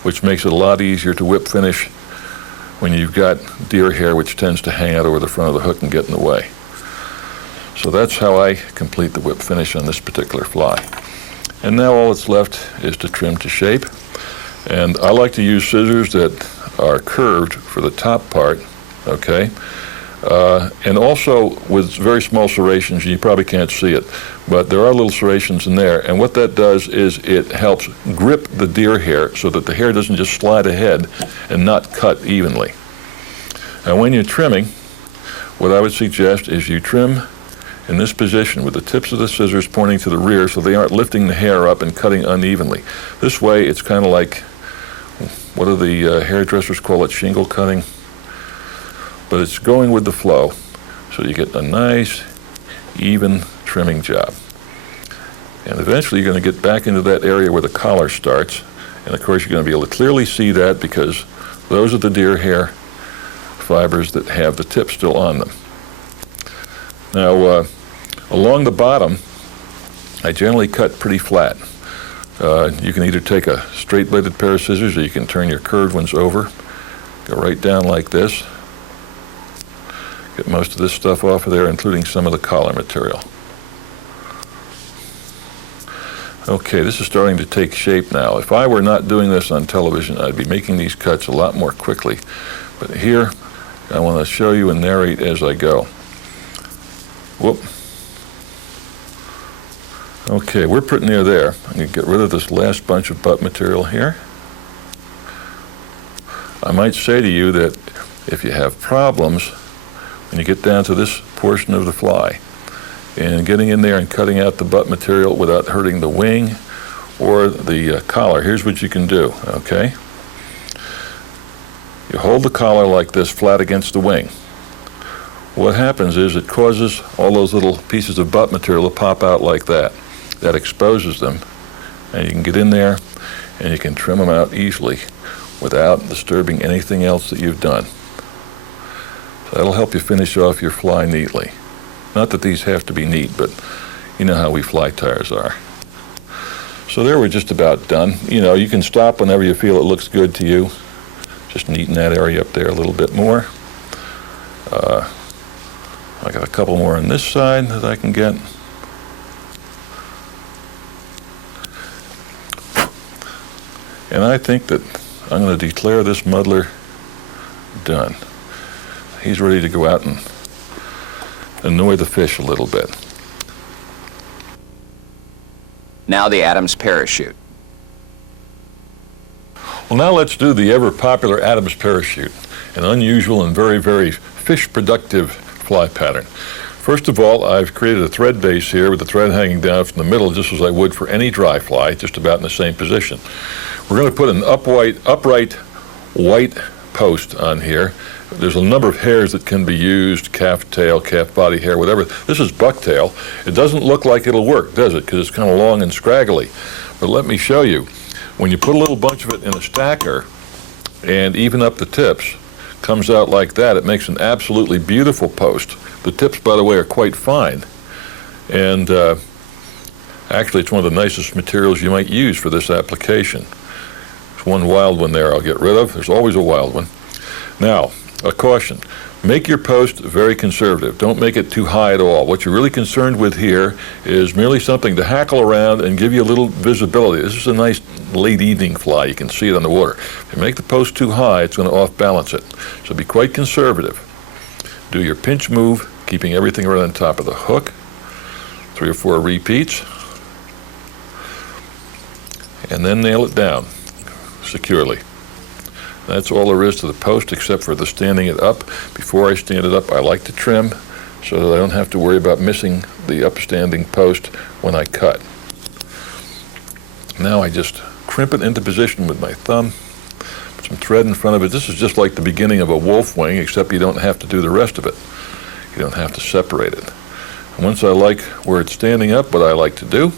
which makes it a lot easier to whip finish when you've got deer hair which tends to hang out over the front of the hook and get in the way. So that's how I complete the whip finish on this particular fly. And now all that's left is to trim to shape. And I like to use scissors that are curved for the top part, okay? And also with very small serrations, you probably can't see it, but there are little serrations in there. And what that does is it helps grip the deer hair so that the hair doesn't just slide ahead and not cut evenly. Now when you're trimming, what I would suggest is you trim in this position with the tips of the scissors pointing to the rear so they aren't lifting the hair up and cutting unevenly. This way it's kind of like, what do the hairdressers call it, shingle cutting? But it's going with the flow, so you get a nice, even trimming job. And eventually you're going to get back into that area where the collar starts, and of course you're going to be able to clearly see that because those are the deer hair fibers that have the tip still on them. Now, along the bottom, I generally cut pretty flat. You can either take a straight-bladed pair of scissors or you can turn your curved ones over. Go right down like this. Get most of this stuff off of there, including some of the collar material. Okay, this is starting to take shape now. If I were not doing this on television, I'd be making these cuts a lot more quickly. But here, I want to show you and narrate as I go. Whoop. Okay, we're pretty near there. I'm going to get rid of this last bunch of butt material here. I might say to you that if you have problems when you get down to this portion of the fly and getting in there and cutting out the butt material without hurting the wing or the collar, here's what you can do, okay? You hold the collar like this flat against the wing. What happens is it causes all those little pieces of butt material to pop out like that. That exposes them, and you can get in there and you can trim them out easily without disturbing anything else that you've done. So that'll help you finish off your fly neatly. Not that these have to be neat, but you know how we fly tyers are. So there, we're just about done. You know, you can stop whenever you feel it looks good to you. Just neaten that area up there a little bit more. I got a couple more on this side that I can get. And I think that I'm going to declare this muddler done. He's ready to go out and annoy the fish a little bit. Now the Adams parachute. Well, now let's do the ever-popular Adams parachute, an unusual and very, very fish-productive fly pattern. First of all, I've created a thread base here with the thread hanging down from the middle, just as I would for any dry fly, just about in the same position. We're going to put an upright white post on here. there's a number of hairs that can be used, calf tail, calf body hair, whatever. This is bucktail. It doesn't look like it'll work, does it? Because it's kind of long and scraggly. But let me show you. When you put a little bunch of it in a stacker and even up the tips, comes out like that, it makes an absolutely beautiful post. The tips, by the way, are quite fine. And actually, it's one of the nicest materials you might use for this application. There's one wild one there I'll get rid of. There's always a wild one. Now, a caution. Make your post very conservative. Don't make it too high at all. What you're really concerned with here is merely something to hackle around and give you a little visibility. This is a nice late evening fly. You can see it on the water. If you make the post too high, it's going to off-balance it. So be quite conservative. Do your pinch move, keeping everything right on top of the hook. 3 or 4 repeats. And then nail it down securely. That's all there is to the post except for the standing it up. Before I stand it up, I like to trim so that I don't have to worry about missing the upstanding post when I cut. Now I just crimp it into position with my thumb, put some thread in front of it. This is just like the beginning of a wolf wing, except you don't have to do the rest of it. You don't have to separate it. And once I like where it's standing up, what I like to do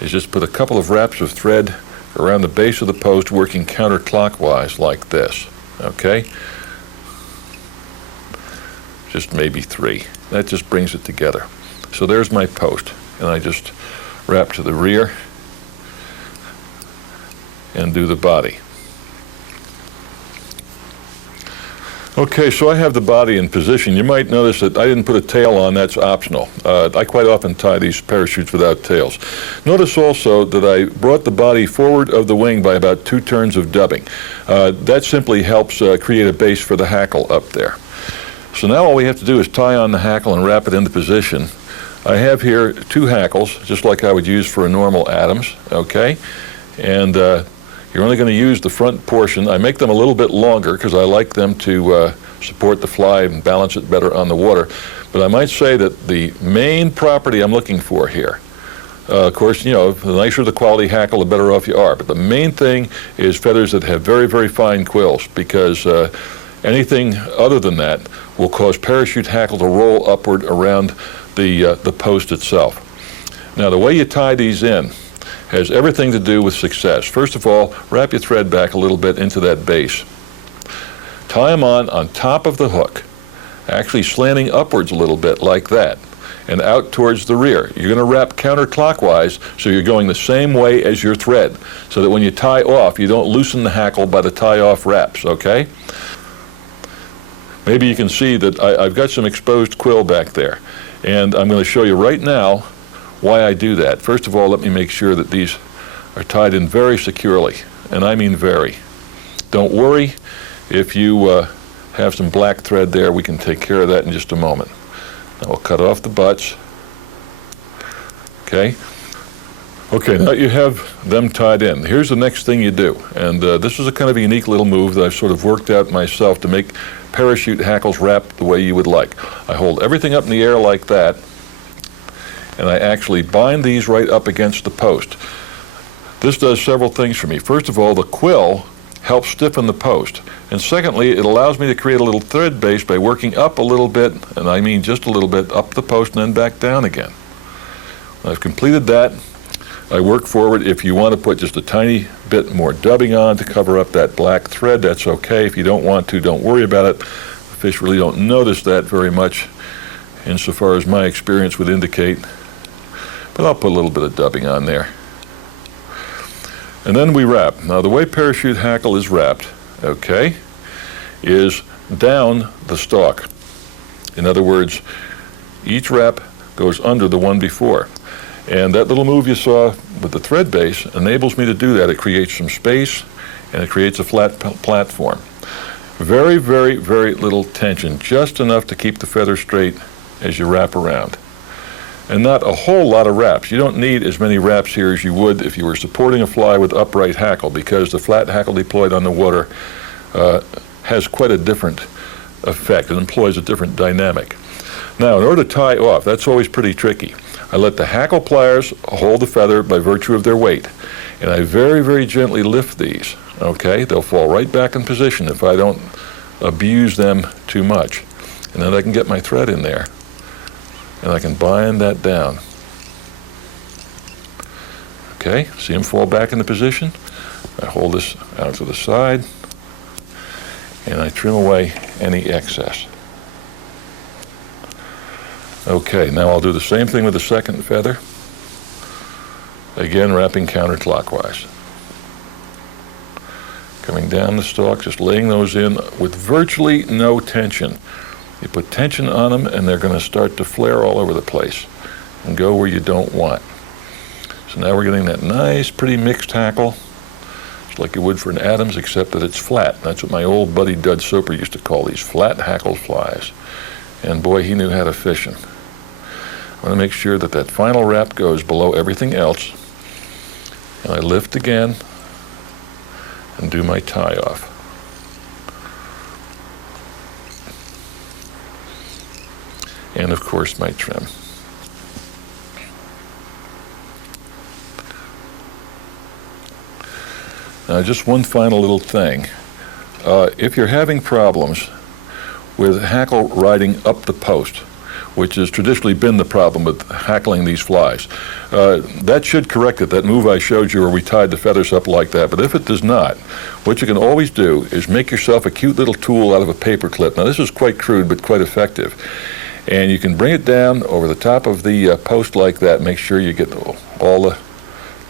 is just put a couple of wraps of thread around the base of the post, working counterclockwise like this, okay? Just maybe 3. That just brings it together. So there's my post, and I just wrap to the rear and do the body. Okay, so I have the body in position. You might notice that I didn't put a tail on. That's optional. I quite often tie these parachutes without tails. Notice also that I brought the body forward of the wing by about 2 turns of dubbing. That simply helps create a base for the hackle up there. So now all we have to do is tie on the hackle and wrap it into position. I have here 2 hackles, just like I would use for a normal Adams, okay? And you're only going to use the front portion. I make them a little bit longer because I like them to support the fly and balance it better on the water. But I might say that the main property I'm looking for here, of course, you know, the nicer the quality hackle, the better off you are. But the main thing is feathers that have very, very fine quills, because anything other than that will cause parachute hackle to roll upward around the post itself. Now, the way you tie these in has everything to do with success. First of all, wrap your thread back a little bit into that base. Tie them on top of the hook, actually slanting upwards a little bit like that, and out towards the rear. You're going to wrap counterclockwise, so you're going the same way as your thread, so that when you tie off, you don't loosen the hackle by the tie-off wraps, okay? Maybe you can see that I've got some exposed quill back there, and I'm going to show you right now why I do that. First of all, let me make sure that these are tied in very securely, and I mean very. Don't worry if you have some black thread there. We can take care of that in just a moment. Now we'll cut off the butts. Okay. Okay, now you have them tied in. Here's the next thing you do, and this is a kind of a unique little move that I've sort of worked out myself to make parachute hackles wrap the way you would like. I hold everything up in the air like that, and I actually bind these right up against the post. This does several things for me. First of all, the quill helps stiffen the post. And secondly, it allows me to create a little thread base by working up a little bit, and I mean just a little bit, up the post and then back down again. When I've completed that, I work forward. If you want to put just a tiny bit more dubbing on to cover up that black thread, that's okay. If you don't want to, don't worry about it. The fish really don't notice that very much, insofar as my experience would indicate. But I'll put a little bit of dubbing on there. And then we wrap. Now, the way parachute hackle is wrapped, okay, is down the stalk. In other words, each wrap goes under the one before. And that little move you saw with the thread base enables me to do that. It creates some space, and it creates a flat platform. Very, very, very little tension, just enough to keep the feather straight as you wrap around. And not a whole lot of wraps. You don't need as many wraps here as you would if you were supporting a fly with upright hackle, because the flat hackle deployed on the water has quite a different effect. It employs a different dynamic. Now, in order to tie off, that's always pretty tricky. I let the hackle pliers hold the feather by virtue of their weight, and I very, very gently lift these, okay? They'll fall right back in position if I don't abuse them too much. And then I can get my thread in there, and I can bind that down. Okay, see them fall back into position? I hold this out to the side, and I trim away any excess. Okay, now I'll do the same thing with the second feather. Again, wrapping counterclockwise. Coming down the stalk, just laying those in with virtually no tension. You put tension on them and they're going to start to flare all over the place and go where you don't want. So now we're getting that nice, pretty mixed hackle. It's like you would for an Adams, except that it's flat. That's what my old buddy Dud Soper used to call these, flat hackled flies. And boy, he knew how to fish them. I want to make sure that that final wrap goes below everything else. And I lift again and do my tie off. And of course my trim. Now just one final little thing. If you're having problems with hackle riding up the post, which has traditionally been the problem with hackling these flies, that should correct it, that move I showed you where we tied the feathers up like that. But if it does not, what you can always do is make yourself a cute little tool out of a paper clip. Now this is quite crude but quite effective. And you can bring it down over the top of the post like that. Make sure you get all the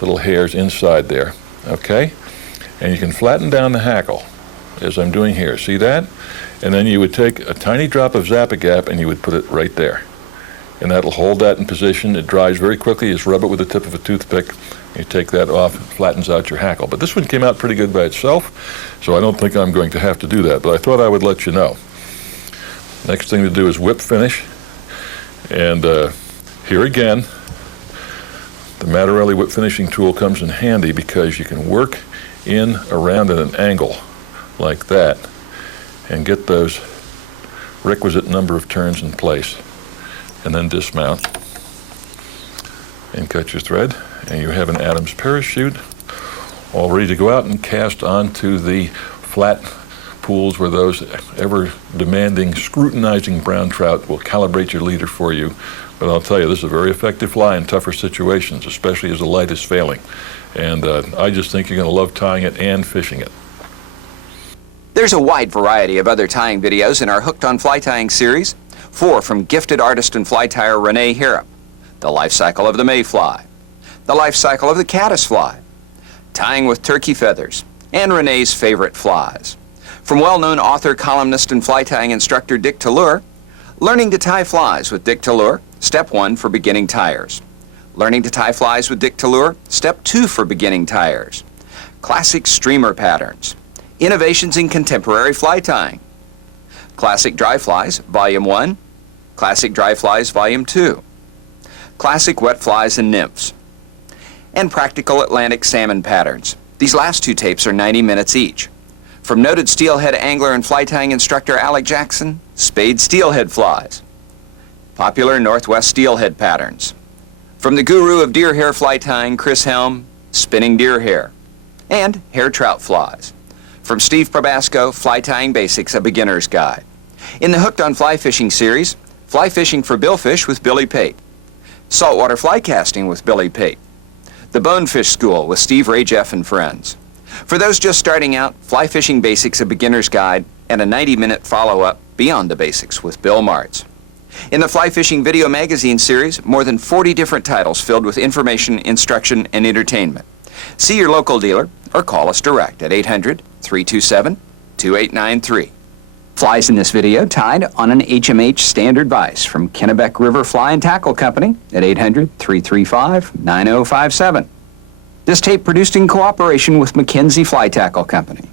little hairs inside there, okay? And you can flatten down the hackle, as I'm doing here. See that? And then you would take a tiny drop of Zap-A-Gap and you would put it right there. And that'll hold that in position. It dries very quickly. You just rub it with the tip of a toothpick. You take that off, it flattens out your hackle. But this one came out pretty good by itself, so I don't think I'm going to have to do that. But I thought I would let you know. Next thing to do is whip finish. And here again, the Mattarelli whip finishing tool comes in handy because you can work in, around at an angle like that and get those requisite number of turns in place. And then dismount and cut your thread. And you have an Adams parachute all ready to go out and cast onto the flat pools where those ever-demanding, scrutinizing brown trout will calibrate your leader for you. But I'll tell you, this is a very effective fly in tougher situations, especially as the light is failing. And I just think you're going to love tying it and fishing it. There's a wide variety of other tying videos in our Hooked on Fly Tying series. 4 from gifted artist and fly tyer Renee Harrop. The life cycle of the mayfly. The life cycle of the caddisfly. Tying with turkey feathers. And Renee's favorite flies. From well-known author, columnist, and fly tying instructor Dick TALLEUR, Learning to Tie Flies with Dick TALLEUR, Step 1 for beginning tyers. Learning to Tie Flies with Dick TALLEUR, Step 2 for beginning tyers. Classic streamer patterns. Innovations in contemporary fly tying. Classic dry flies, Volume 1. Classic dry flies, Volume 2. Classic wet flies and nymphs. And practical Atlantic salmon patterns. These last 2 tapes are 90 minutes each. From noted steelhead angler and fly tying instructor Alec Jackson, spade steelhead flies. Popular Northwest steelhead patterns. From the guru of deer hair fly tying, Chris Helm, spinning deer hair. And hair trout flies. From Steve Probasco, Fly Tying Basics, a Beginner's Guide. In the Hooked on Fly Fishing series, Fly Fishing for Billfish with Billy Pate. Saltwater Fly Casting with Billy Pate. The Bonefish School with Steve Ray Jeff and Friends. For those just starting out, Fly Fishing Basics, a Beginner's Guide, and a 90-minute follow-up, Beyond the Basics with Bill Martz. In the Fly Fishing Video Magazine series, more than 40 different titles filled with information, instruction, and entertainment. See your local dealer or call us direct at 800-327-2893. Flies in this video tied on an HMH standard vise from Kennebec River Fly and Tackle Company at 800-335-9057. This tape produced in cooperation with Mackenzie Fly Tackle Company.